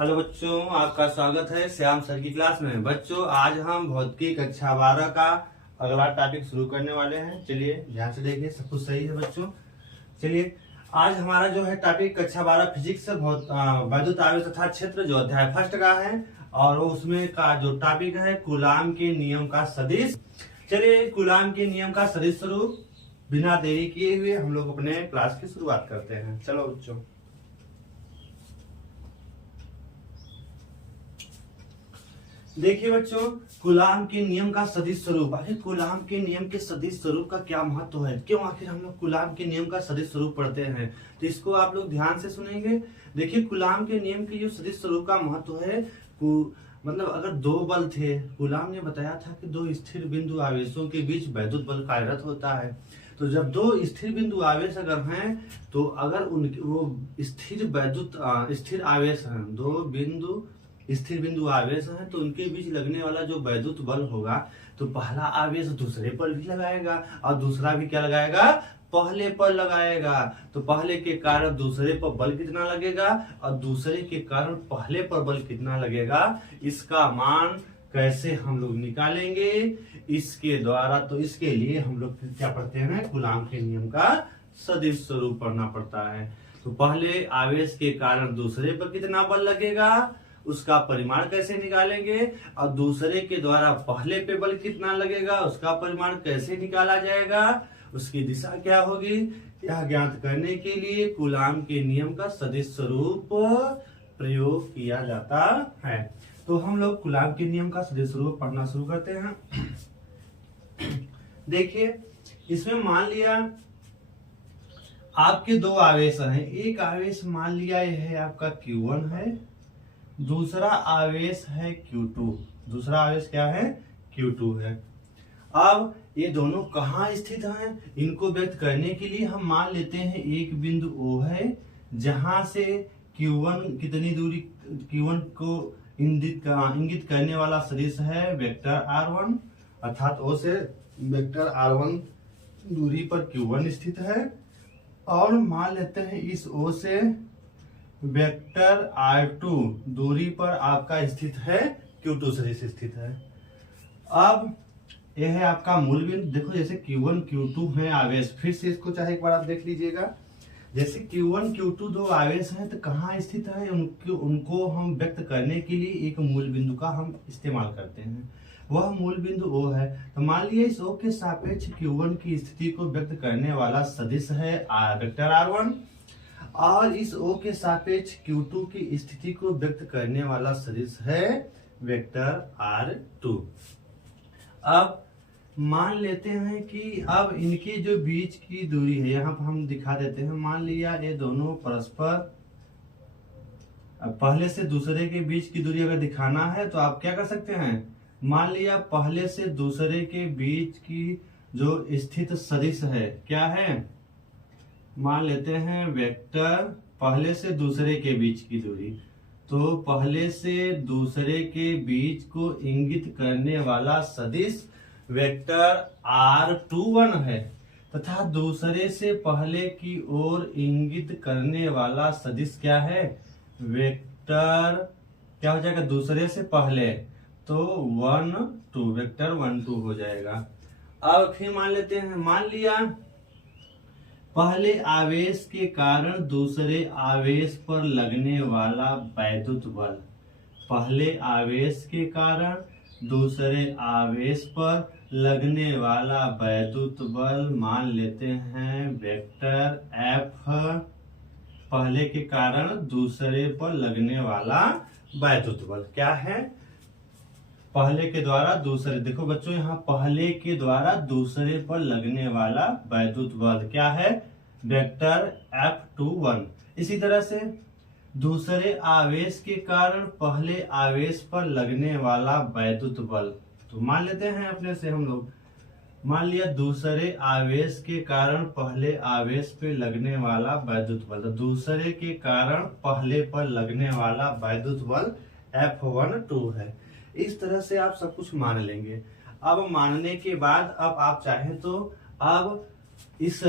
Hello बच्चों, आपका स्वागत है श्याम सर की क्लास में। बच्चों, आज हम भौतिकी कक्षा 12 का अगला टॉपिक शुरू करने वाले हैं। चलिए ध्यान से देखिए, सब कुछ सही है बच्चों। चलिए, आज हमारा जो है टॉपिक कक्षा 12 फिजिक्स वैद्युत आवेश तथा क्षेत्र जो अध्याय फर्स्ट का है, और उसमें का जो टॉपिक है कूलाम के नियम का सदिश। चलिए, कूलाम के नियम का सदिश स्वरूप बिना देरी किए हुए हम लोग अपने क्लास की शुरुआत करते हैं। चलो बच्चों, देखिए बच्चों, कूलाम के नियम का सदिश स्वरूप। आखिर कूलाम के नियम के सदिश स्वरूप का क्या महत्व है, क्यों आखिर हम लोग कूलाम के नियम का सदिश स्वरूप पढ़ते हैं, तो इसको आप लोग ध्यान से सुनेंगे। देखिए, कूलाम के नियम के जो सदिश स्वरूप का महत्व है, मतलब अगर दो बल थे, कूलाम ने बताया था कि दो स्थिर बिंदु आवेशों के बीच वैद्युत बल कार्यरत होता है। तो जब दो स्थिर बिंदु आवेश अगर हैं, तो अगर उनके वो स्थिर आवेश हैं, दो बिंदु स्थिर बिंदु आवेश हैं, तो उनके बीच लगने वाला जो वैद्युत बल होगा, तो पहला आवेश दूसरे पर भी लगाएगा और दूसरा भी क्या लगाएगा, पहले पर लगाएगा। तो पहले के कारण दूसरे पर बल कितना लगेगा और दूसरे के कारण पहले पर बल कितना लगेगा, इसका मान कैसे हम लोग निकालेंगे इसके द्वारा। तो इसके लिए हम लोग क्या पढ़ते हैं, कूलाम के नियम का सदिश स्वरूप पढ़ना पड़ता है। तो पहले आवेश के कारण दूसरे पर कितना बल लगेगा, उसका परिमाण कैसे निकालेंगे, और दूसरे के द्वारा पहले पे बल कितना लगेगा, उसका परिमाण कैसे निकाला जाएगा, उसकी दिशा क्या होगी, यह ज्ञात करने के लिए कूलाम के नियम का सदिश स्वरूप प्रयोग किया जाता है। तो हम लोग कूलाम के नियम का सदिश स्वरूप पढ़ना शुरू करते हैं। देखिए, इसमें मान लिया आपके दो आवेश हैं। एक आवेश मान लिया यह है आपका Q1 है, दूसरा आवेश है Q2। दूसरा आवेश क्या है, Q2 है। अब ये दोनों कहाँ स्थित हैं, इनको व्यक्त करने के लिए हम मान लेते हैं एक बिंदु O है, जहां से Q1 कितनी दूरी, Q1 को इंगित करने वाला सदिश है वेक्टर R1, अर्थात O से वेक्टर R1 दूरी पर Q1 स्थित है। और मान लेते हैं इस O से वेक्टर R2 दूरी पर आपका स्थित है Q2 सदिश स्थित है। अब यह है आपका मूल बिंदु। देखो, जैसे Q1 Q2 है आवेश, फिर से इसको चाहे एक बार आप देख लीजिएगा। जैसे Q1 Q2 दो आवेश हैं, तो कहाँ स्थित है, उनको हम व्यक्त करने के लिए एक मूल बिंदु का हम इस्तेमाल करते हैं, वह मूल बिंदु O है। तो मान लिया इस O के सापेक्ष Q1 की स्थिति को व्यक्त करने वाला सदिश है वेक्टर R1, और इस O के सापेक्ष Q2 की स्थिति को व्यक्त करने वाला सदिश है वेक्टर R2। अब मान लेते हैं कि अब इनके जो बीच की दूरी है, यहाँ पर हम दिखा देते हैं। मान लिया ये दोनों परस्पर, अब पहले से दूसरे के बीच की दूरी अगर दिखाना है तो आप क्या कर सकते हैं, मान लिया पहले से दूसरे के बीच की जो स्थित सदिश है क्या है, मान लेते हैं वेक्टर पहले से दूसरे के बीच की दूरी। तो पहले से दूसरे के बीच को इंगित करने वाला सदिश वेक्टर R21 है, तथा दूसरे से पहले की ओर इंगित करने वाला सदिश क्या है, वेक्टर क्या हो जाएगा, दूसरे से पहले, तो 1 2 वेक्टर 1 2 हो जाएगा। अब फिर मान लेते हैं, मान लिया पहले आवेश के कारण दूसरे आवेश पर लगने वाला वैद्युत बल, पहले आवेश के कारण दूसरे आवेश पर लगने वाला वैद्युत बल मान लेते हैं वेक्टर F। पहले के कारण दूसरे पर लगने वाला वैद्युत बल क्या है, पहले के द्वारा दूसरे, देखो बच्चों यहाँ पहले के द्वारा दूसरे पर लगने वाला वैद्युत बल क्या है, वेक्टर F21। इसी तरह से दूसरे आवेश के कारण पहले आवेश पर लगने वाला वैद्युत बल, तो मान लेते हैं अपने से हम लोग, मान लिया दूसरे आवेश के कारण पहले आवेश पे लगने वाला वैद्युत बल, तो दूसरे के कारण पहले पर लगने वाला वैद्युत बल F12 है। इस तरह से आप सब कुछ मान लेंगे। अब मानने के बाद अब आप चाहें तो अब इस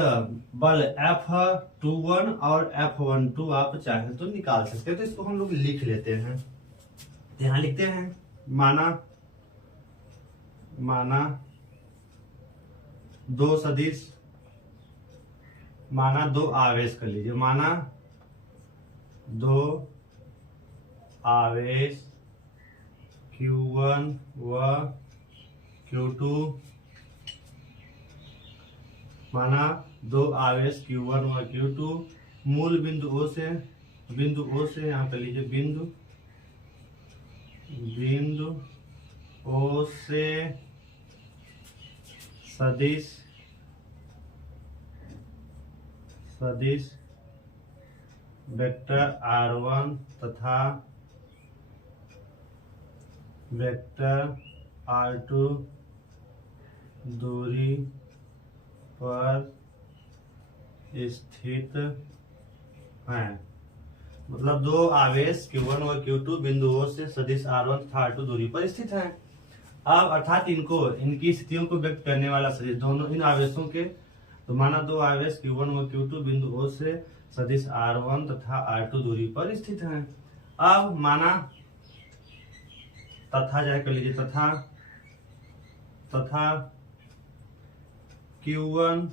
बल F21 और F12 आप चाहें तो निकाल सकते हैं। तो इसको हम लोग लिख लेते हैं। तो यहां लिखते हैं, माना दो सदिश, माना दो आवेश कर लीजिए, माना दो आवेश Q1 व Q2, माना दो आवेश Q1 व Q2 मूल बिंदु O से यहाँ कर लीजिए बिंदु O से सदिश वेक्टर R1 तथा वेक्टर R2 दूरी पर स्थित हैं। मतलब दो आवेश Q1 और Q2 बिंदु O से सदिश R1 तथा R2 दूरी पर स्थित हैं। अब अर्थात इनकी स्थितियों को व्यक्त करने वाला सदिश दोनों इन आवेशों के, तो माना दो आवेश Q1 व Q2 बिंदु O से सदिश R1 तथा R2 दूरी पर स्थित हैं। अब माना तथा जाए कर लीजिए तथा Q1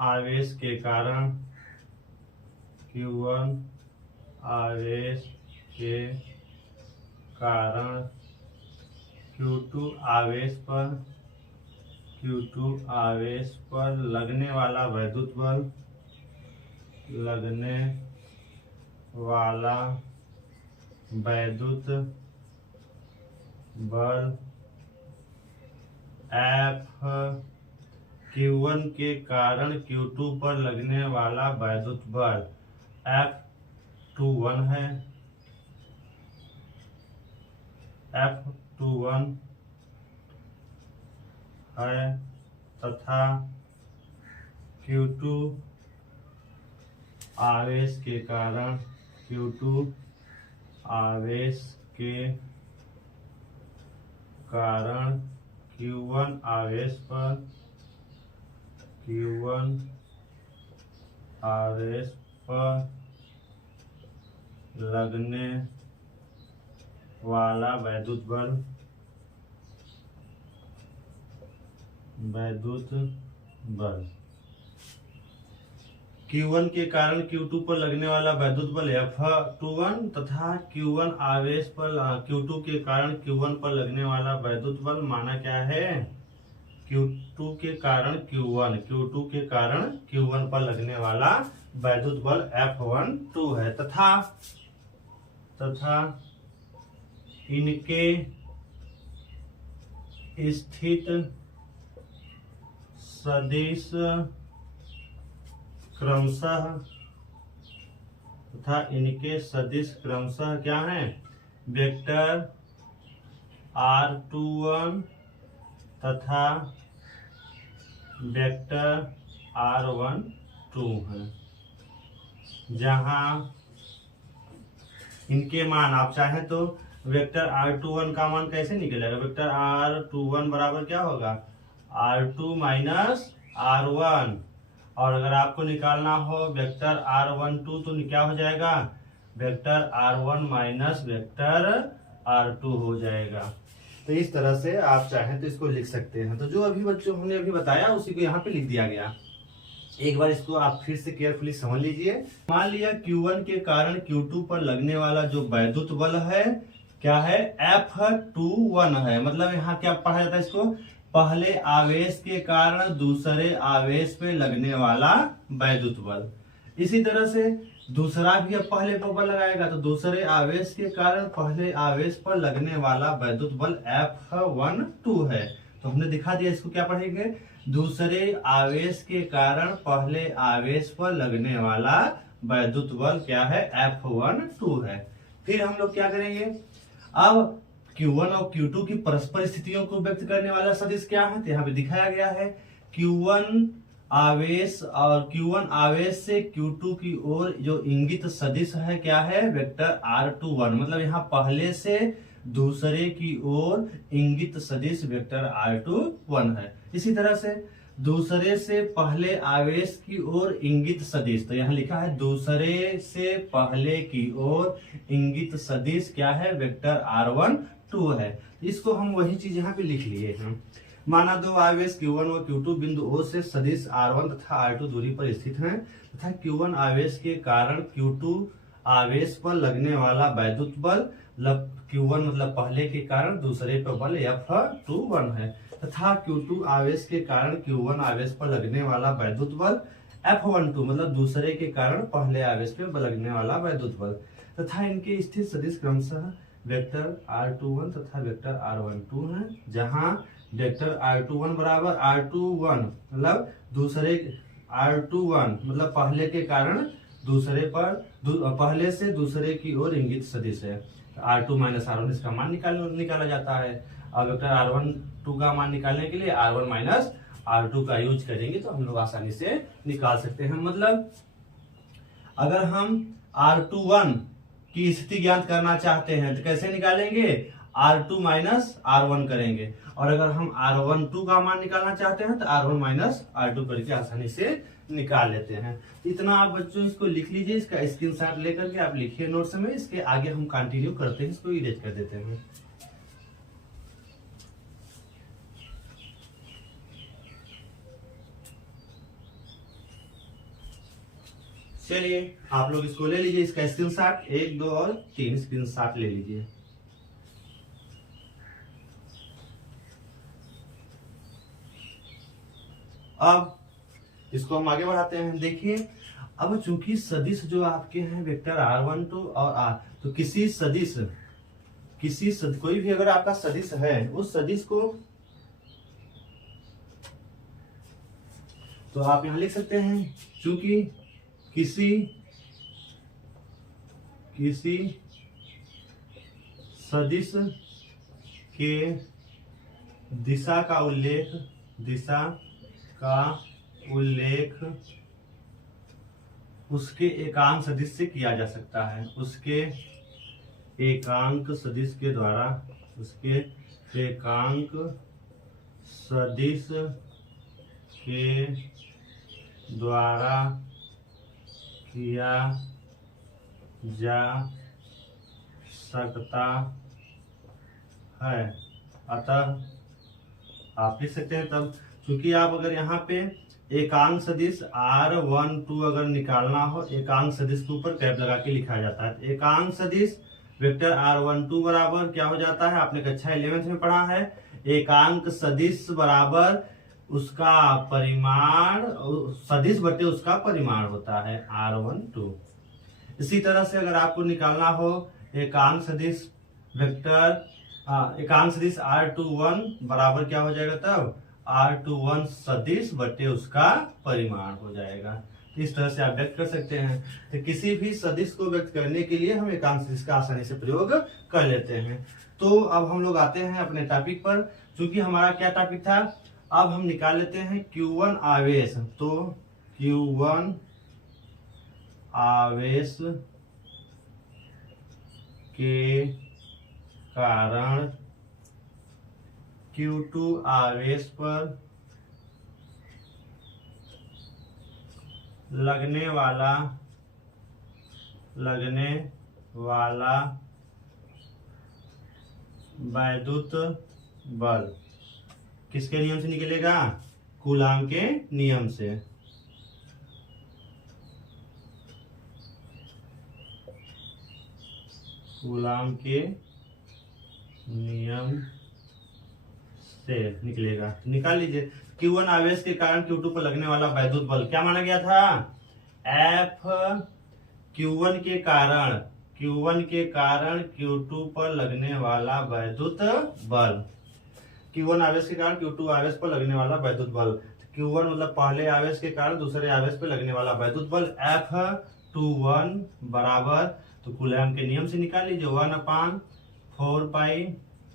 आवेश के कारण Q2 आवेश पर लगने वाला वैद्युत बल Q1 के कारण Q2 पर लगने वाला वैद्युत बल F21 है, तथा Q2 आवेश के कारण Q1 आवेश पर लगने वाला वैद्युत बल Q1 के कारण Q2 पर लगने वाला वैद्युत बल F21 तथा Q1 आवेश पर Q2 के कारण Q1 पर लगने वाला वैद्युत बल माना क्या है, Q2 के कारण Q1 पर लगने वाला वैद्युत बल F12 है तथा इनके स्थित सदिश क्रमशः क्या है, वेक्टर R21 तथा वेक्टर R12 है। जहां इनके मान आप चाहें तो वेक्टर R21 का मान कैसे निकलेगा, वेक्टर R21 बराबर क्या होगा, R2 माइनस R1, और अगर आपको निकालना हो वेक्टर R12 तो क्या हो जाएगा, vector R1 minus vector R2 हो जाएगा। तो इस तरह से आप चाहें तो इसको लिख सकते हैं। तो जो अभी बच्चों हमने अभी बताया उसी को यहाँ पे लिख दिया गया। एक बार इसको आप फिर से केयरफुली समझ लीजिए। मान लिया Q1 के कारण Q2 पर लगने वाला जो वैद्युत बल है क्या है, F21 है। मतलब यहाँ क्या पढ़ा जाता है इसको, पहले आवेश के कारण दूसरे आवेश पे लगने वाला वैद्युत बल। इसी तरह से दूसरा भी अब पहले पर बल लगाएगा तो दूसरे आवेश के कारण पहले आवेश पर लगने वाला वैद्युत बल F12 है। तो हमने दिखा दिया, इसको क्या पढ़ेंगे, दूसरे आवेश के कारण पहले आवेश पर लगने वाला वैद्युत बल क्या है, F12 है। फिर हम लोग क्या करेंगे, अब Q1 और Q2 की परस्पर स्थितियों को व्यक्त करने वाला सदिश क्या है, तो यहाँ पे दिखाया गया है Q1 आवेश और Q1 आवेश से Q2 की ओर जो इंगित सदिश है क्या है, वेक्टर R21। मतलब यहाँ पहले से दूसरे की ओर इंगित सदिश वेक्टर r21 है। इसी तरह से दूसरे से पहले आवेश की ओर इंगित सदिश, तो यहाँ लिखा है दूसरे से पहले की ओर इंगित सदिश क्या है, वेक्टर r12 है। इसको हम वही चीज यहाँ पे लिख लिए हैं। माना दो आवेश Q1 व Q2 बिंदु O से सदिश R1 तथा R2 दूरी पर स्थित हैं तथा Q1 आवेश के कारण Q2 आवेश पर लगने वाला वैद्युत बल Q1 मतलब पहले के कारण दूसरे पर बल F21 है तथा Q2 आवेश के कारण Q1 आवेश पर लगने वाला वैद्युत बल F12 मतलब दूसरे के कारण पहले आवेश पर लगने वाला वैद्युत बल तथा इनके स्थित सदिश क्रमशः वेक्टर R21 तथा वेक्टर R12 है, जहां वेक्टर R21 बराबर R21 मतलब दूसरे R21 मतलब पहले के कारण दूसरे पर पहले से दूसरे की ओर इंगित सदिश है। R2 माइनस R1 इसका मान निकाला जाता है। अब वेक्टर R12 का मान निकालने के लिए R1 माइनस R2 का यूज करेंगे तो हम लोग आसानी से निकाल सकते हैं। मतलब अगर हम R21 की स्थिति ज्ञात करना चाहते हैं तो कैसे निकालेंगे, R2 माइनस R1 करेंगे, और अगर हम R12 का मान निकालना चाहते हैं तो R1 माइनस R2 करके आसानी से निकाल लेते हैं। इतना आप बच्चों इसको लिख लीजिए, इसका स्क्रीनशॉट लेकर के आप लिखिए नोट्स में, इसके आगे हम कंटिन्यू करते हैं, इसको इरेज कर देते हैं। चलिए आप लोग इसको ले लीजिए, इसका स्क्रीनशॉट 1, 2 और 3 स्क्रीनशॉट ले लीजिए। अब इसको हम आगे बढ़ाते हैं। देखिए अब चूंकि सदिश जो आपके हैं वेक्टर R12 और R, तो कोई भी अगर आपका सदिश है उस सदिश को तो आप यहां लिख सकते हैं, चूंकि किसी सदिश के दिशा का उल्लेख उसके एकांक सदिश से किया जा सकता है, उसके एकांक सदिश के द्वारा किया जा सकता है। अतः आप लिख सकते हैं तब, क्योंकि आप अगर यहाँ पे एकांक सदिश R12 अगर निकालना हो, एकांक सदिश के ऊपर कैप लगा के लिखा जाता है। तो एकांक सदिश वेक्टर R12 बराबर क्या हो जाता है, आपने कक्षा 11th में पढ़ा है, एकांक सदिश बराबर उसका परिमाण, सदिश बटे उसका परिमाण होता है R12। इसी तरह से अगर आपको निकालना हो एकांक सदिश R21 बराबर क्या हो जाएगा, तब R21 सदिश बटे उसका परिमाण हो जाएगा। इस तरह से आप व्यक्त कर सकते हैं। तो किसी भी सदिश को व्यक्त करने के लिए हम एकांक सदिश का आसानी से प्रयोग कर लेते हैं। तो अब हम लोग आते हैं अपने टॉपिक पर। चूंकि हमारा क्या टॉपिक था, अब हम निकाल लेते हैं Q1 आवेश। तो Q1 आवेश के कारण Q2 आवेश पर लगने वाला वैद्युत बल किसके नियम से निकलेगा, कूलाम के नियम से। कूलाम के नियम से निकलेगा, निकाल लीजिए। Q1 आवेश के कारण Q2 पर लगने वाला वैद्युत बल क्या माना गया था, F Q1 के कारण Q2 पर लगने वाला वैद्युत बल। Q1 आवेश के कारण Q2 आवेश पर लगने वाला वैद्युत बल। Q1 मतलब पहले आवेश के कारण दूसरे आवेश पर लगने वाला वैद्युत बल F21 बराबर, तो कूलम के नियम से निकाल लीजिए, 1/4 पाई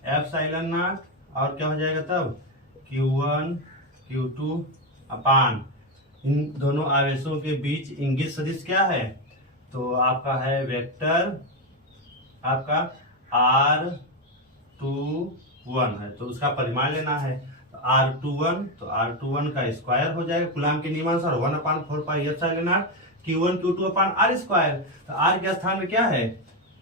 एप्सिलॉन नॉट, और क्या हो जाएगा तब Q1 Q2 अपान इन दोनों आवेशों के बीच इंगित सदिश क्या है, तो आपका है वेक्टर आपका R21 है, तो उसका परिमाण लेना है। तो R21, तो R21 का स्क्वायर हो जाएगा कूलाम के नियमानुसार 1/4πε0 Q1 Q2 अपान R स्क्वायर। तो R के स्थान में क्या है,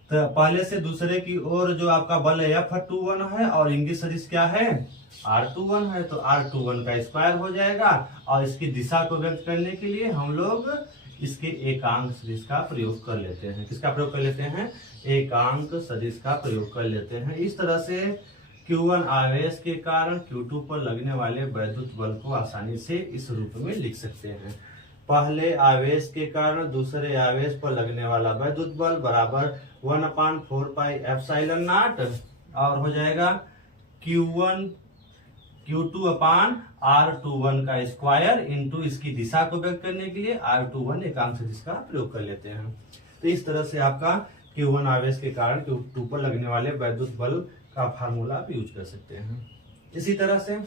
तो पहले से दूसरे की ओर जो आपका बल है F21 है और इंगित सदिश क्या है R21 है, तो R21 का स्क्वायर हो जाएगा। और इसकी दिशा को व्यक्त करने के लिए हम लोग इसके एकांक सदिश का प्रयोग कर लेते हैं। किसका प्रयोग कर लेते हैं, एकांक सदिश का प्रयोग कर लेते हैं। इस तरह से Q1 आवेश के कारण Q2 पर लगने वाले वैद्युत बल को आसानी से इस रूप में लिख सकते हैं। पहले आवेश के कारण दूसरे आवेश पर लगने वाला वैद्युत बल बराबर 1/4πε0 और हो जाएगा Q1 Q2 अपान R21 का स्क्वायर इंटू इसकी दिशा को व्यक्त करने के लिए R21 एकांक सदिश का प्रयोग कर लेते हैं। तो इस तरह से आपका Q1 आवेश के कारण Q2 पर लगने वाले वैद्युत बल का फार्मूला आप यूज कर सकते हैं। इसी तरह से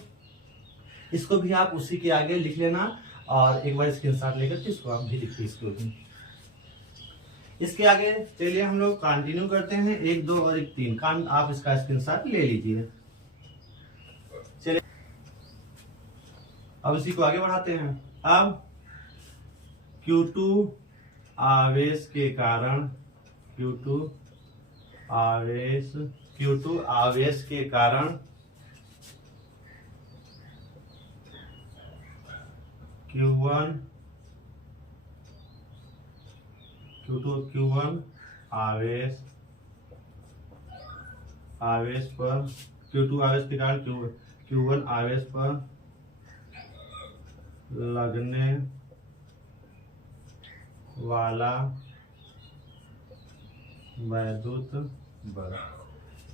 इसको भी आप उसी के आगे लिख लेना और एक बार स्क्रीनशॉट लेकर के इसको आप भी लिखिए इसको भी। इसके आगे चलिए हम लोग कंटिन्यू करते हैं, 1 2 और 1 3 आप इसका स्क्रीनशॉट ले लीजिए। चलिए अब इसी को आगे बढ़ाते हैं। अब Q2 आवेश के कारण Q2 आवेश के कारण Q1 आवेश पर Q2 आवेश के कारण Q1 आवेश पर लगने वाला वैद्युत बल।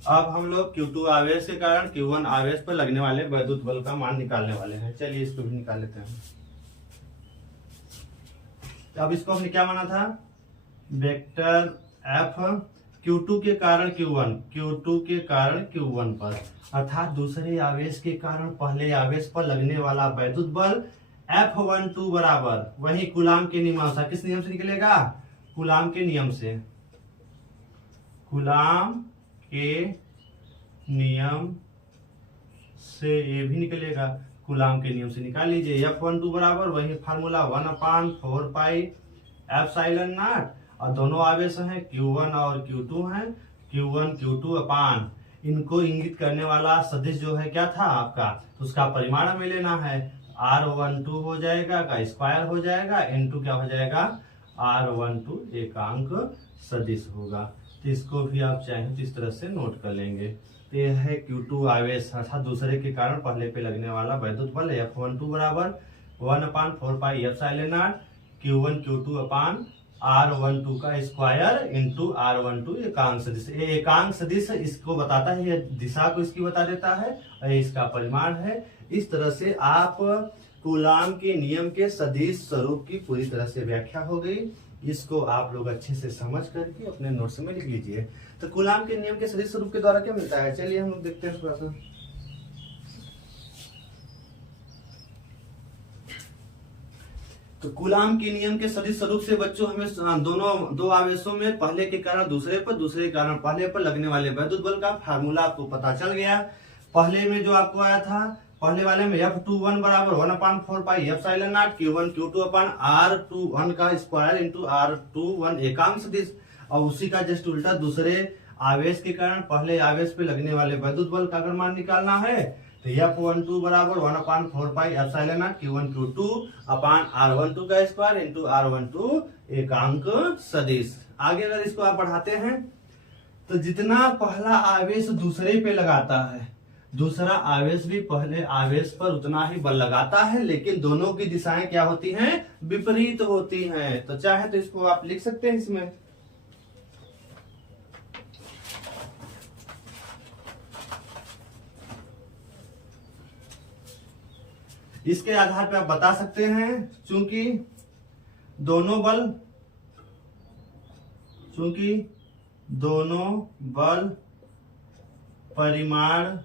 अब हम लोग Q2 आवेश के कारण Q1 आवेश पर लगने वाले वैद्युत बल का मान निकालने वाले हैं। चलिए इसको भी निकाल लेते हैं। अब इसको हमने क्या माना था, वेक्टर F Q2 के कारण Q1 पर, अर्थात दूसरे आवेश के कारण पहले आवेश पर लगने वाला वैद्युत बल F12 बराबर वही कूलाम के नियमानुसार किस नियम से निकलेगा, कूलाम के नियम से, कूलाम के नियम से ये भी निकलेगा, कूलाम के नियम से निकाल लीजिए। F12 बराबर वही फार्मूला 1/4πε0 और दोनों आवेश हैं Q1 और Q2 हैं, Q1 Q2 अपान इनको इंगित करने वाला सदिश जो है क्या था आपका, तो उसका परिमाण हमें लेना है। R12 हो जाएगा का स्क्वायर हो जाएगा इनटू क्या हो जाएगा R12 एकांक सदिश होगा। तो इसको भी आप चाहें तो इस तरह से नोट कर लेंगे। तो यह है Q2 आवेश अर्थात दूसरे के कारण पहले पे लगने वाला वैद्युत बल F12 बराबर 1/4πε0 Q1 Q2 अपान R12 का स्क्वायर इंटू R12 एकांक सदिश। ये एकांक सदिश इसको बताता है, यह दिशा को इसकी बता देता है और इसका परिमाण है। इस तरह से आप कूलाम के नियम के सदिश स्वरूप की पूरी तरह से व्याख्या हो गई। इसको आप लोग अच्छे से समझ करके अपने नोट्स में लिख लीजिए। तो कूलाम के नियम के सदिश स्वरूप के द्वारा क्या मिलता है, चलिए हम लोग देखते हैं थोड़ा सा। तो कूलाम के नियम के सदिश स्वरूप से बच्चों हमें दो आवेशों में पहले के कारण दूसरे पर, दूसरे के कारण पहले पर लगने वाले वैद्युत बल का फार्मूला आपको पता चल गया। पहले में जो आपको आया था, पहले वाले में F21 बराबर 1/4πε0 Q1 Q2 अपान R21 का स्क्वायर इंटू R21 एकांक सदिश, और उसी का जस्ट उल्टा दूसरे आवेश के कारण पहले आवेश पे लगने वाले वैद्युत बल का अगर मान निकालना है तो F12 बराबर 1/4πε0 Q1 Q2 अपान R12 का स्क्वायर इंटू R12 एकांक सदिश। आगे अगर इसको आप बढ़ाते हैं तो जितना पहला आवेश दूसरे पे लगाता है, दूसरा आवेश भी पहले आवेश पर उतना ही बल लगाता है, लेकिन दोनों की दिशाएं क्या होती हैं, विपरीत होती हैं। तो चाहे तो इसको आप लिख सकते हैं इसमें। इसके आधार पर आप बता सकते हैं चूंकि दोनों बल परिमाण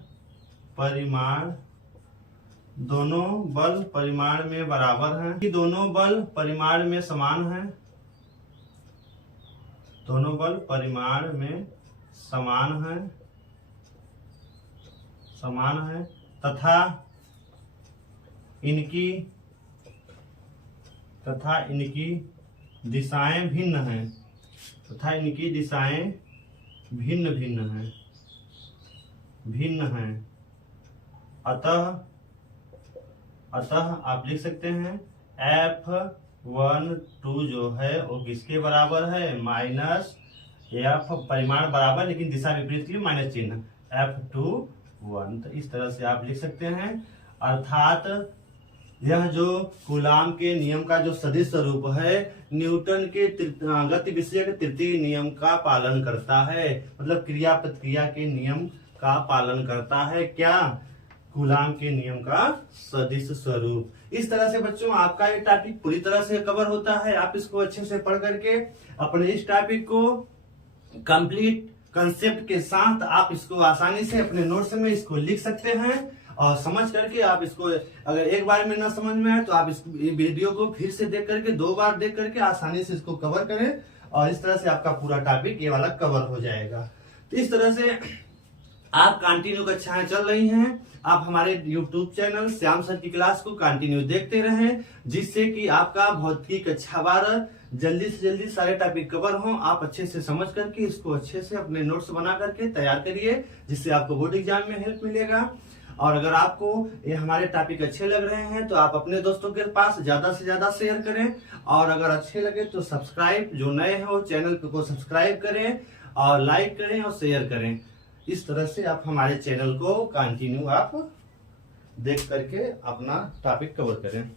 में बराबर हैं, कि दोनों बल परिमाण में समान हैं, दोनों बल परिमाण में समान हैं समान है तथा इनकी दिशाएं भिन्न हैं, तथा इनकी दिशाएं भिन्न हैं। अतः आप लिख सकते हैं F12 जो है वो किसके बराबर है, माइनस F परिमाण बराबर लेकिन दिशा विपरीत के लिए माइनस चिन्ह F21। तो इस तरह से आप लिख सकते हैं। अर्थात यह जो कूलाम के नियम का जो सदिश स्वरूप है न्यूटन के गति विषय के तृतीय नियम का पालन करता है, मतलब क्रिया प्रतिक्रिया के नियम का पालन करता है। क्या, कूलाम के नियम का सदिश स्वरूप। इस तरह से बच्चों आपका ये टॉपिक पूरी तरह से कवर होता है। आप इसको अच्छे से पढ़ करके अपने इस टॉपिक को कंप्लीट कंसेप्ट के साथ आप इसको आसानी से अपने नोट्स में इसको लिख सकते हैं और समझ करके आप इसको, अगर एक बार में ना समझ में आए तो आप इस वीडियो को फिर से देख करके 2 बार देख करके आसानी से इसको कवर करें और इस तरह से आपका पूरा टॉपिक ये वाला कवर हो जाएगा। तो इस तरह से आप कंटिन्यू कक्षाएं चल रही हैं, आप हमारे YouTube चैनल श्याम सर की क्लास को कंटिन्यू देखते रहें, जिससे कि आपका भौतिकी कक्षा 12 जल्दी से जल्दी सारे टॉपिक कवर हों। आप अच्छे से समझ करके इसको अच्छे से अपने नोट्स बना करके तैयार करिए, जिससे आपको बोर्ड एग्जाम में हेल्प मिलेगा। और अगर आपको ये हमारे टॉपिक अच्छे लग रहे हैं तो आप अपने दोस्तों के पास ज्यादा से ज्यादा शेयर करें, और अगर अच्छे लगे तो सब्सक्राइब, जो नए हैं वो चैनल को सब्सक्राइब करें और लाइक करें और शेयर करें। इस तरह से आप हमारे चैनल को कंटिन्यू आप देख करके अपना टॉपिक कवर करें।